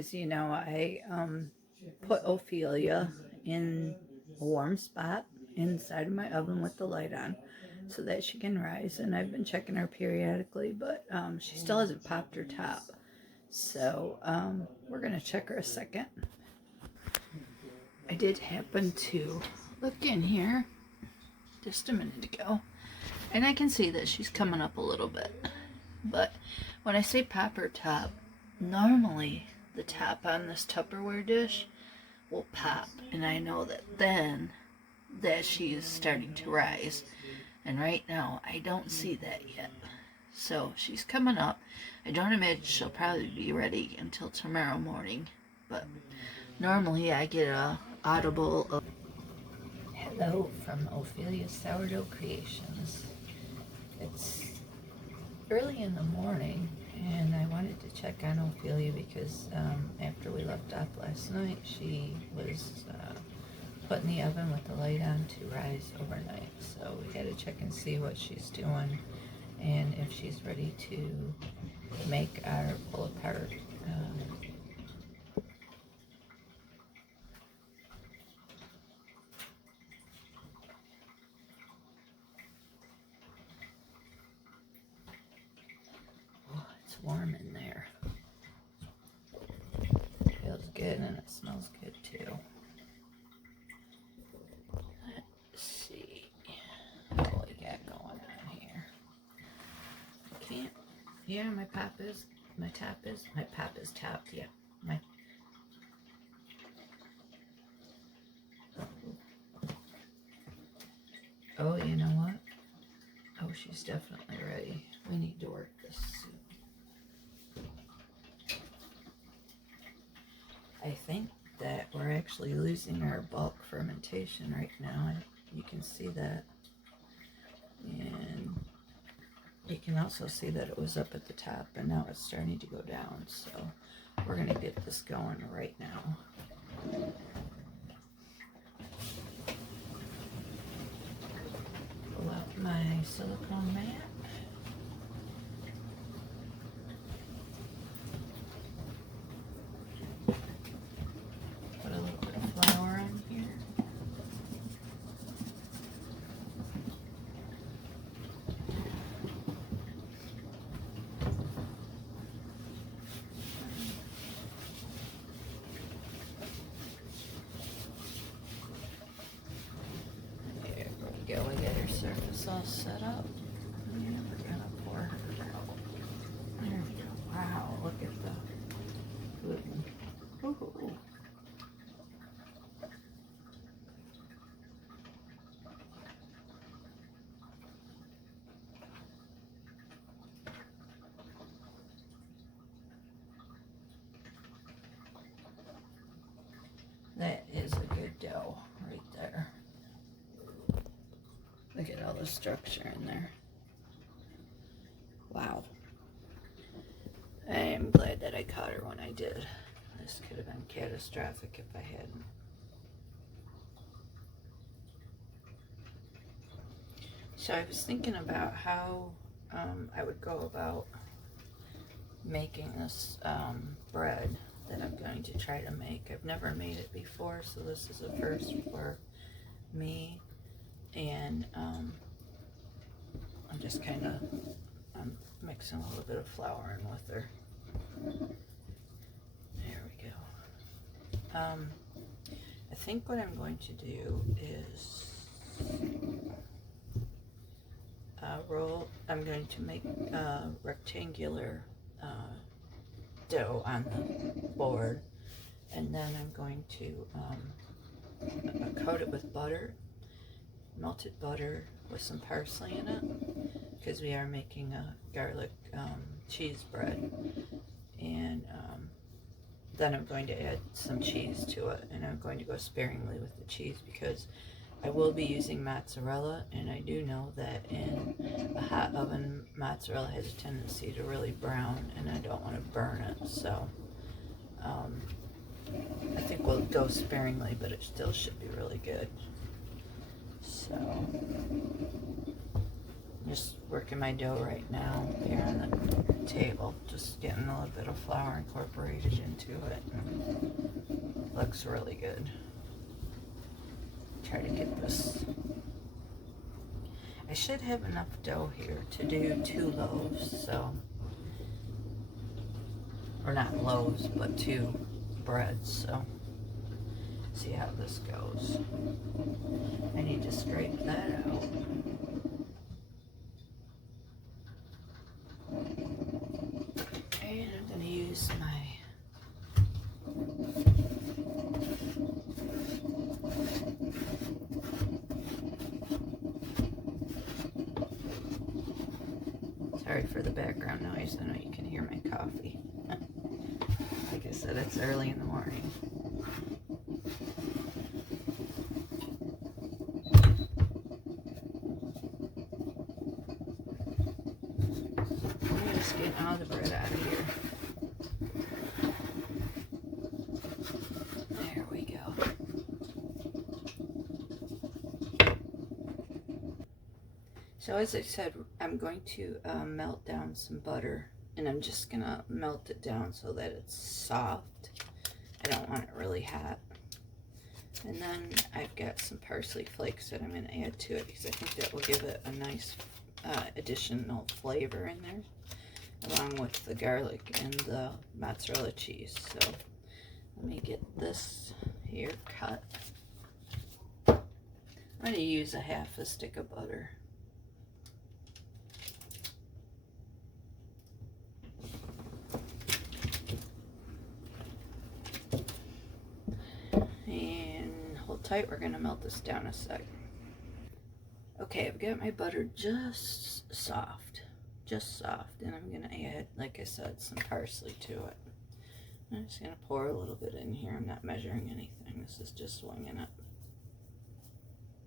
as you know, I put Ophelia in a warm spot inside of my oven with the light on so that she can rise. And I've been checking her periodically, but she still hasn't popped her top. So we're going to check her a second. I did happen to look in here just a minute ago, and I can see that she's coming up a little bit. But when I say pop her top, normally the top on this Tupperware dish will pop, and I know that then that she is starting to rise. And right now I don't see that yet. So she's coming up. I don't imagine she'll probably be ready until tomorrow morning, but normally I get a audible of hello from Ophelia's Sourdough Creations. It's early in the morning, and I wanted to check on Ophelia because after we left off last night, she was put in the oven with the light on to rise overnight. So we got to check and see what she's doing and if she's ready to make our pull-apart it's warm in there. It feels good and it smells good too. Let's see what we got going on here. Can't. Yeah, my top is tapped. Yeah, Oh, you know what? Oh, she's definitely ready. We need to work this soon. I think that we're actually losing our bulk fermentation right now. You can see that. And you can also see that it was up at the top and now it's starting to go down. So we're going to get this going right now. Pull out my silicone mat. Put a little bit of flour on here. There we go. We got our surface all set up. And we're going to pour her out. There we go. Wow, look at the gluten. Ooh. That is a good dough right there. Look at all the structure in there. Wow. I am glad that I caught her when I did. This could have been catastrophic if I hadn't. So I was thinking about how I would go about making this bread that I'm going to try to make. I've never made it before, so this is a first for me. And I'm just kind of mixing a little bit of flour in with her. There we go. I think what I'm going to do is I'm going to make a rectangular dough on the board, and then I'm going to coat it with butter, melted butter with some parsley in it, because we are making a garlic cheese bread. And then I'm going to add some cheese to it, and I'm going to go sparingly with the cheese because I will be using mozzarella, and I do know that in a hot oven, mozzarella has a tendency to really brown, and I don't want to burn it. So I think we'll go sparingly, but it still should be really good. So just working my dough right now here on the table. Just getting a little bit of flour incorporated into it. Looks really good. Try to get this. I should have enough dough here to do 2 loaves, so, or not loaves, but 2 breads, so see how this goes. I need to scrape that out. And I'm going to use my sorry for the background noise. I know you can hear my coffee. Like I said, it's early in the morning. I'm just getting all the bread out of here. There we go. So as I said, I'm going to melt down some butter, and I'm just going to melt it down so that it's soft. I don't want it really hot. And then I've got some parsley flakes that I'm going to add to it because I think that will give it a nice additional flavor in there, along with the garlic and the mozzarella cheese. So let me get this here cut. I'm going to use a half a stick of butter. Tight. We're going to melt this down a sec. Okay, I've got my butter just soft, and I'm going to add, like I said, some parsley to it. I'm just going to pour a little bit in here. I'm not measuring anything. This is just winging it.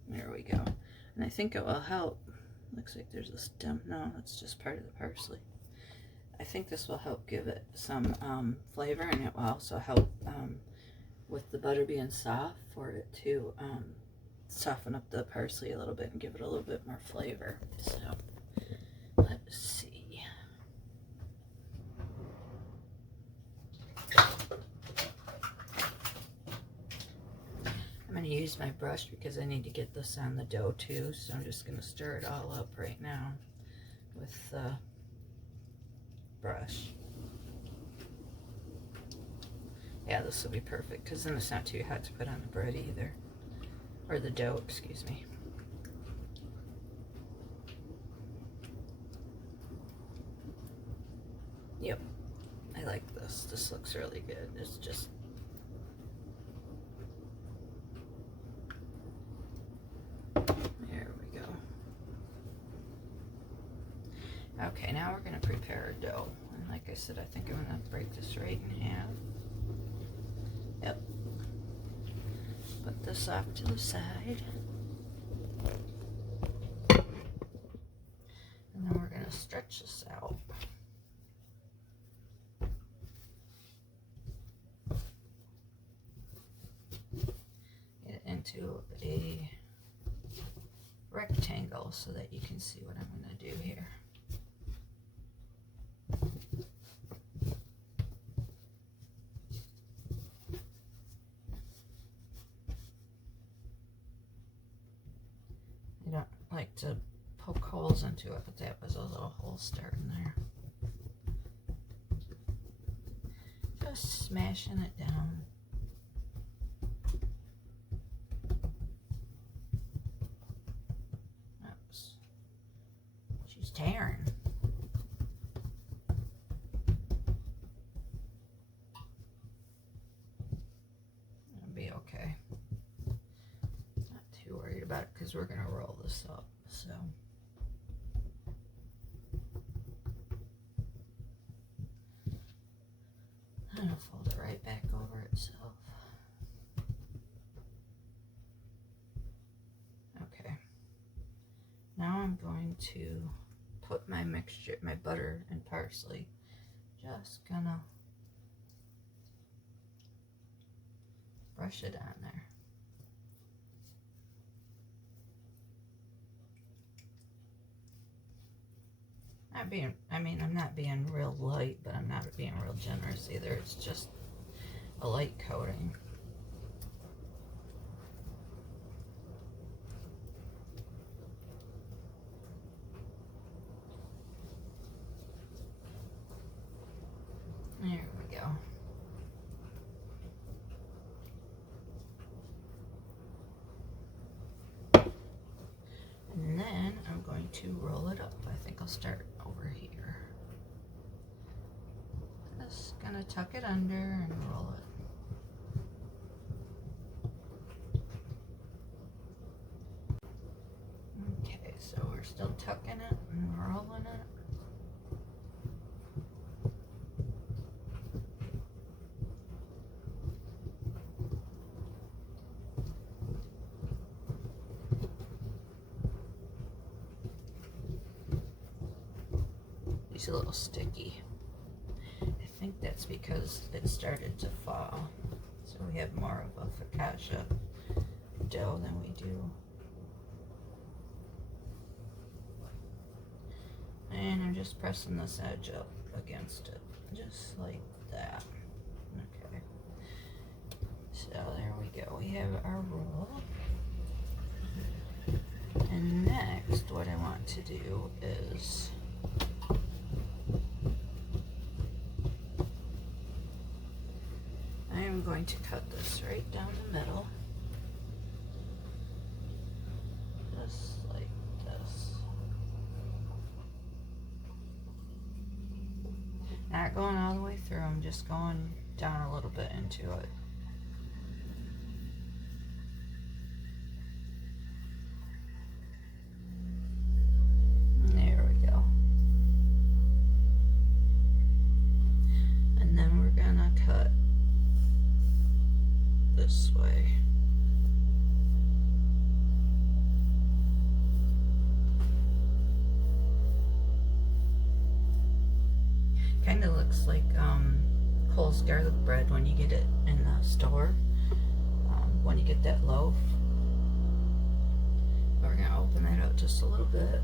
There we go. And I think it will help. Looks like there's a stem. No, that's just part of the parsley. I think this will help give it some flavor, and it will also help with the butter being soft for it to soften up the parsley a little bit and give it a little bit more flavor. So let's see. I'm going to use my brush because I need to get this on the dough too, so I'm just going to stir it all up right now with the brush. Yeah, this will be perfect because then it's not too hot to put on the bread either. Or the dough, excuse me. Yep, I like this. This looks really good. It's just... There we go. Okay, now we're going to prepare our dough. And like I said, I think I'm going to break this right in half. Yep. Put this off to the side. And then we're going to stretch this out. Get it into a rectangle so that you can see what I'm going to do here. I don't like to poke holes into it, but that was a little hole starting there. Just smashing it down. Oops. She's tearing. It'll be okay. Not too worried about it because we're going to roll this up. So I'm going to fold it right back over itself. Okay. Now I'm going to put my mixture, my butter and parsley, just gonna brush it on there. I'm not being real light, but I'm not being real generous either. It's just a light coating. There we go. And then I'm going to roll it up. I think I'll start over here. Just gonna tuck it under and roll it. Okay, so we're still tucking it and rolling it. It's a little sticky. I think that's because it started to fall. So we have more of a focaccia dough than we do. And I'm just pressing this edge up against it, just like that. Okay. So there we go. We have our roll. And next, what I want to do is I am going to cut this right down the middle. Just like this. Not going all the way through, I'm just going down a little bit into it. There we go. And then we're gonna cut this way. Kind of looks like Cole's garlic bread when you get it in the store, when you get that loaf. But we're gonna open that up just a little bit.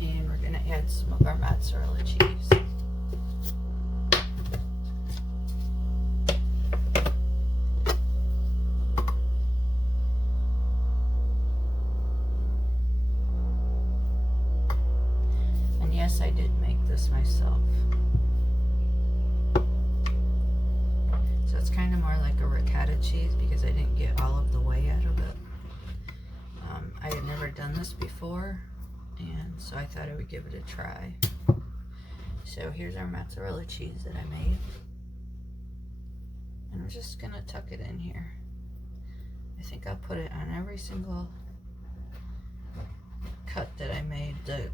And we're gonna add some of our mozzarella cheese. And yes, I did make this myself. So it's kind of more like a ricotta cheese because I didn't get all of the whey out of it. I had never done this before, and so I thought I would give it a try. So here's our mozzarella cheese that I made. And we're just gonna tuck it in here. I think I'll put it on every single cut that I made. The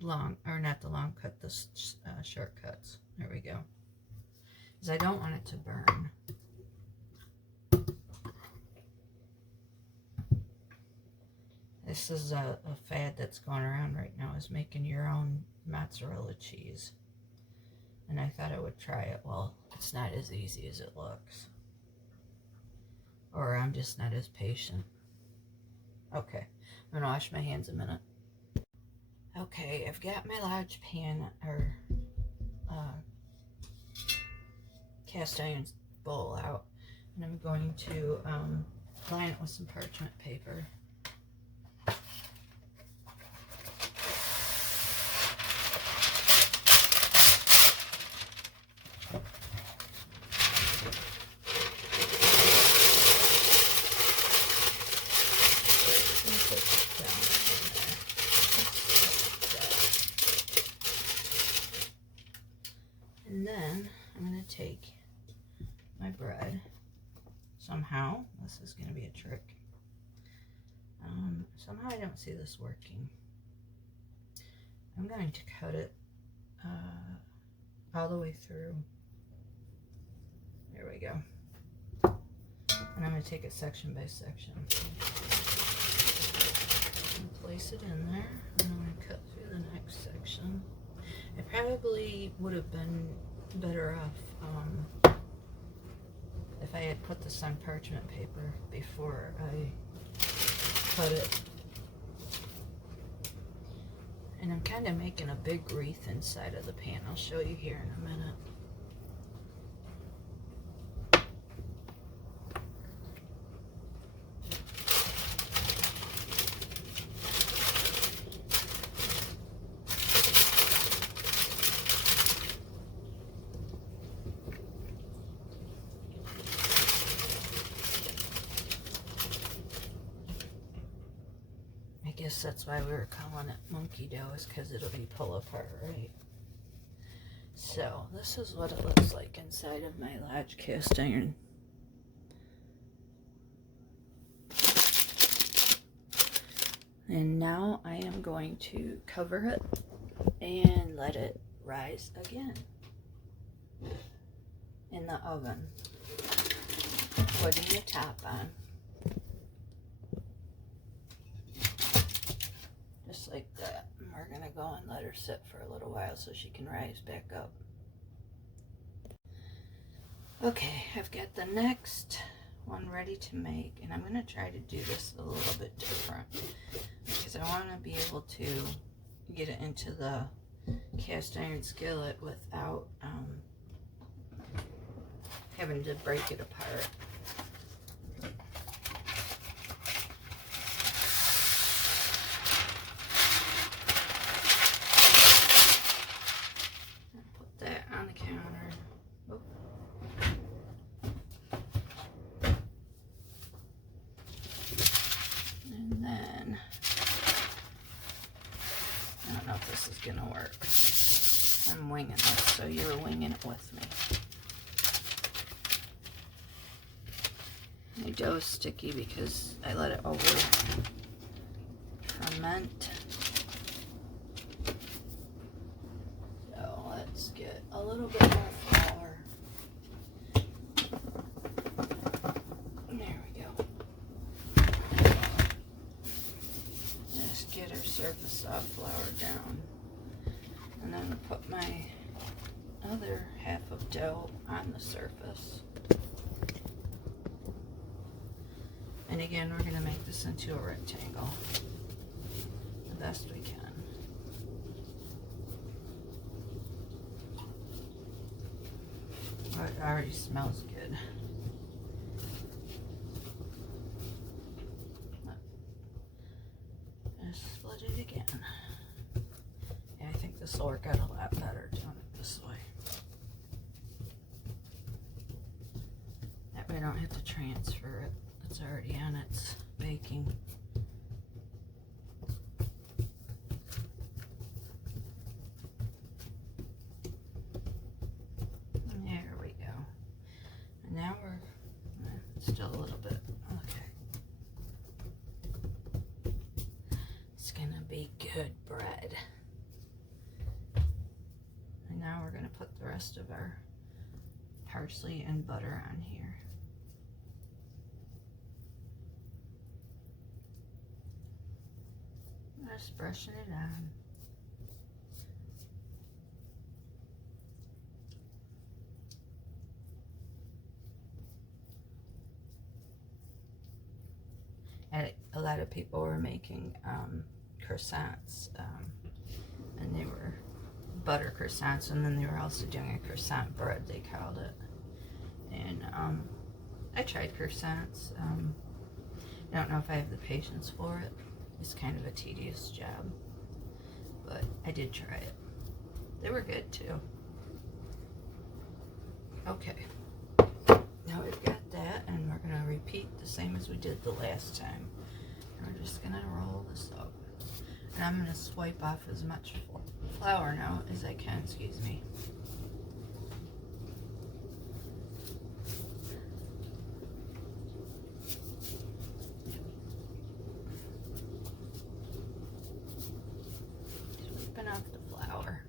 long, or not the long cut, the short cuts. There we go. Because I don't want it to burn. This is a fad that's going around right now, is making your own mozzarella cheese. And I thought I would try it. Well, it's not as easy as it looks. Or I'm just not as patient. Okay, I'm gonna wash my hands a minute. Okay, I've got my large pan, or cast iron bowl out. And I'm going to line it with some parchment paper. And then I'm going to take my bread. Somehow, this is going to be a trick. Somehow I don't see this working. I'm going to cut it all the way through. There we go. And I'm going to take it section by section. And place it in there. And I'm going to cut through the next section. I probably would have been better off if I had put this on parchment paper before I cut it. And I'm kind of making a big wreath inside of the pan. I'll show you here in a minute. I guess that's why we were calling it monkey dough, is because it'll be pull apart, right? So this is what it looks like inside of my large cast iron. And now I am going to cover it and let it rise again in the oven, putting the top on. Just like that. And we're gonna go and let her sit for a little while so she can rise back up. Okay, I've got the next one ready to make, and I'm gonna try to do this a little bit different because I want to be able to get it into the cast iron skillet without having to break it apart. Put that on the counter. Oh. And then, I don't know if this is gonna work. I'm winging it, so you're winging it with me. My dough is sticky because I let it over ferment. So let's get a little bit more flour. There we go. Just get our surface soft flour down. And then I'll put my other half of dough on the surface. And again, we're going to make this into a rectangle the best we can. Oh, it already smells good. Just split it again. Yeah, I think this will work out a lot better doing it this way. That way I don't have to transfer it. It's already on its baking. There we go. And now we're still a little bit. Okay. It's gonna be good bread. And now we're gonna put the rest of our parsley and butter on here. Just brushing it on. And a lot of people were making croissants, and they were butter croissants, and then they were also doing a croissant bread, they called it. And I tried croissants. I don't know if I have the patience for it. It's kind of a tedious job, but I did try it. They were good too. Okay, now we've got that, and we're gonna repeat the same as we did the last time. And we're just gonna roll this up, and I'm gonna swipe off as much flour now as I can, excuse me. Off the flour.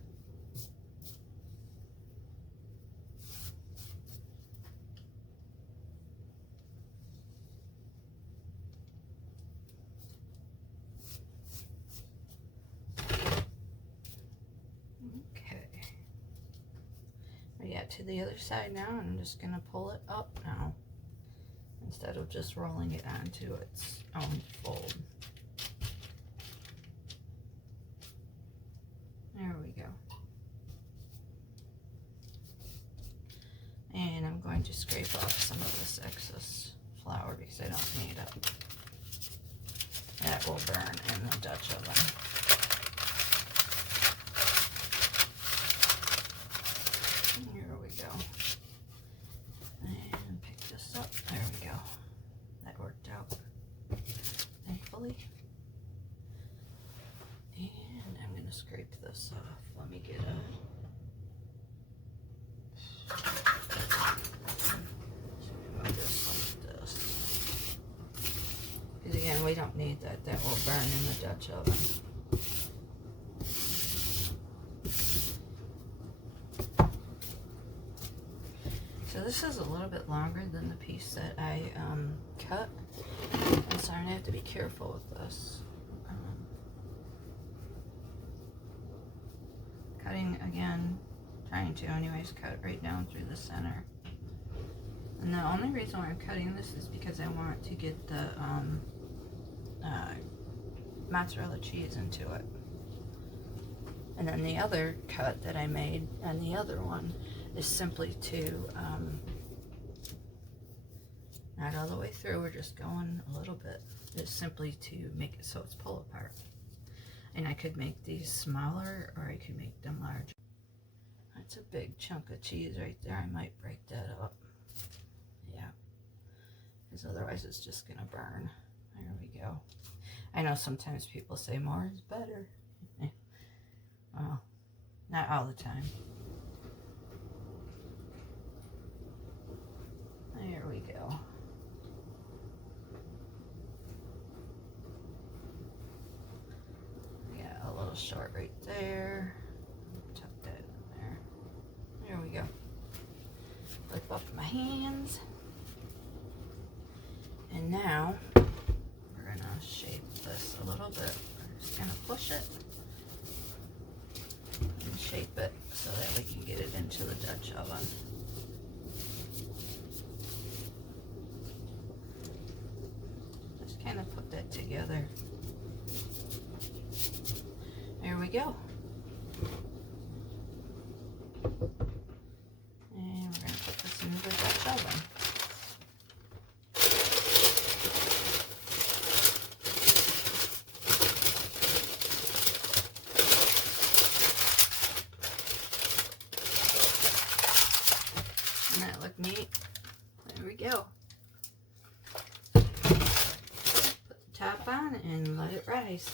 Okay. We got to the other side now, and I'm just gonna pull it up now. instead of just rolling it onto its own fold. There we go. And I'm going to scrape off some of this excess flour because I don't need it. That will burn in the Dutch oven. Here we go. And pick this up. There we go. That worked out, thankfully. And I'm going to scrape this off. Let me get this. Because again, we don't need that. That will burn in the Dutch oven. So this is a little bit longer than the piece that I cut, and so I'm gonna have to be careful with this. Cutting again, trying to anyways, cut it right down through the center. And the only reason why I'm cutting this is because I want to get the mozzarella cheese into it. And then the other cut that I made on the other one is simply to, not all the way through, we're just going a little bit, is simply to make it so it's pull apart. And I could make these smaller or I could make them larger. That's a big chunk of cheese right there. I might break that up. Yeah, because otherwise it's just gonna burn. There we go. I know sometimes people say more is better. Well, not all the time. There we go. Yeah, a little short right there. Tuck that in there. There we go. Flip up my hands. And now we're gonna shape this a little bit. We're just gonna push it and shape it so that we can get it into the Dutch oven. Just kind of put that together. There we go. And we're gonna put this into the Dutch oven. Doesn't that look neat? There we go. Put the top on and let it rise.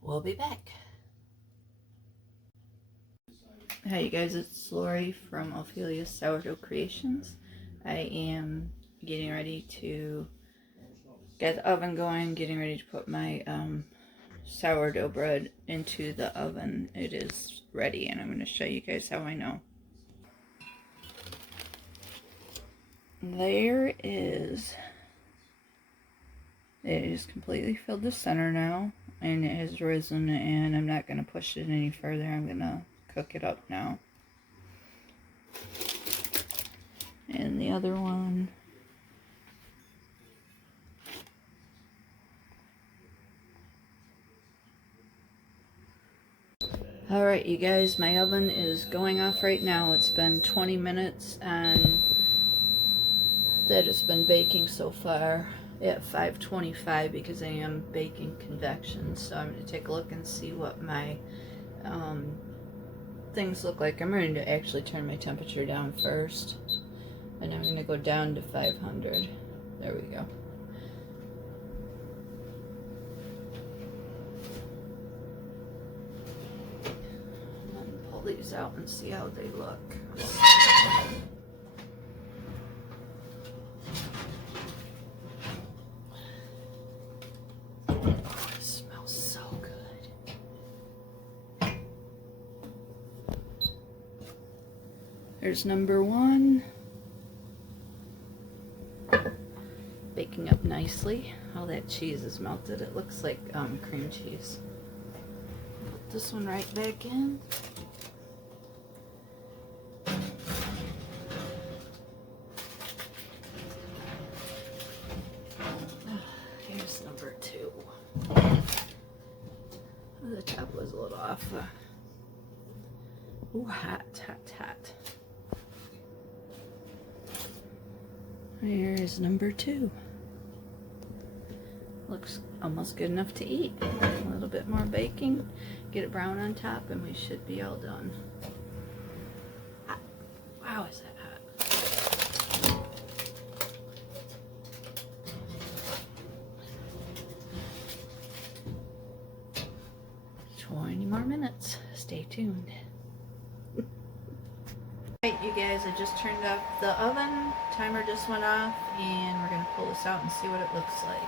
We'll be back. Hi you guys, it's Lori from Ophelia's Sourdough Creations. I am getting ready to get the oven going, getting ready to put my sourdough bread into the oven. It is ready and I'm going to show you guys how I know. There is, it is completely filled the center now and it has risen, and I'm not going to push it any further. I'm going to cook it up now. And the other one, alright you guys, my oven is going off right now. It's been 20 minutes and that it's been baking so far at 525 because I am baking convection. So I'm going to take a look and see what my things look like. I'm ready to actually turn my temperature down first, and I'm going to go down to 500. There we go. And pull these out and see how they look. There's number one, baking up nicely. All that cheese is melted. It looks like cream cheese. Put this one right back in. Here's number 2. The top was a little off. Ooh, hot, hot, hot. Here's number 2. Looks almost good enough to eat. A little bit more baking, get it brown on top, and we should be all done. Hot. Wow, is that hot? 20 more minutes. Stay tuned. Alright, you guys, I just turned off the oven. Timer just went off, and we're gonna pull this out and see what it looks like.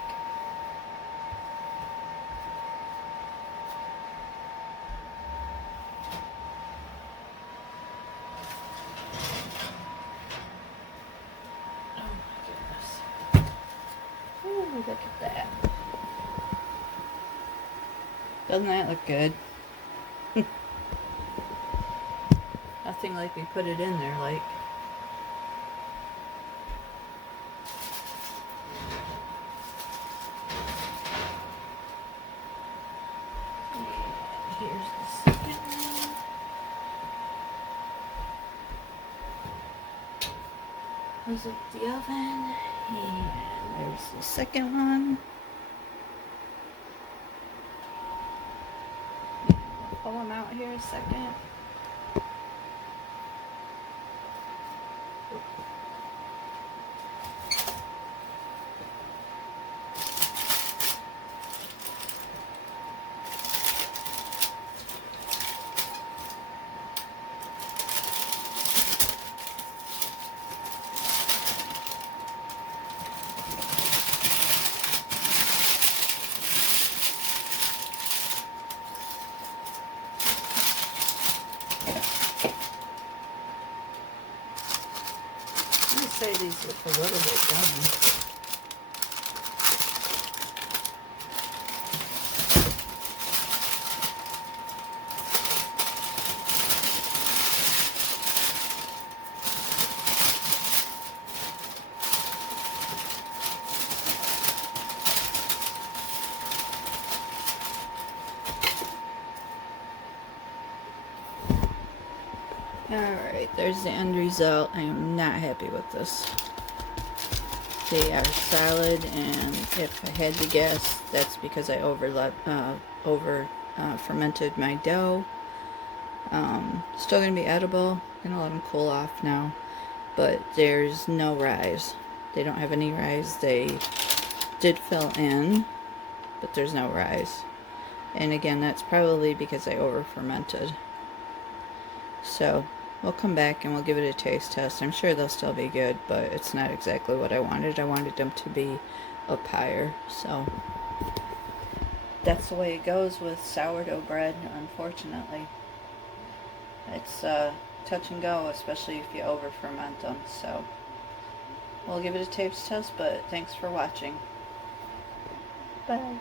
Look at that. Doesn't that look good? Nothing like we put it in there like. And here's the second one. Close up the oven. And there's the second one. Pull them out here a second. I'd say these look a little bit done. Alright, there's the end result. I am not happy with this. They are solid, and if I had to guess, that's because I fermented my dough. Still going to be edible. I'm going to let them cool off now. But there's no rise. They don't have any rise. They did fill in, but there's no rise. And again, that's probably because I over fermented. So we'll come back and we'll give it a taste test. I'm sure they'll still be good, but it's not exactly what I wanted. I wanted them to be up higher. So that's the way it goes with sourdough bread, unfortunately. It's touch and go, especially if you over ferment them. So we'll give it a taste test, but thanks for watching. Bye.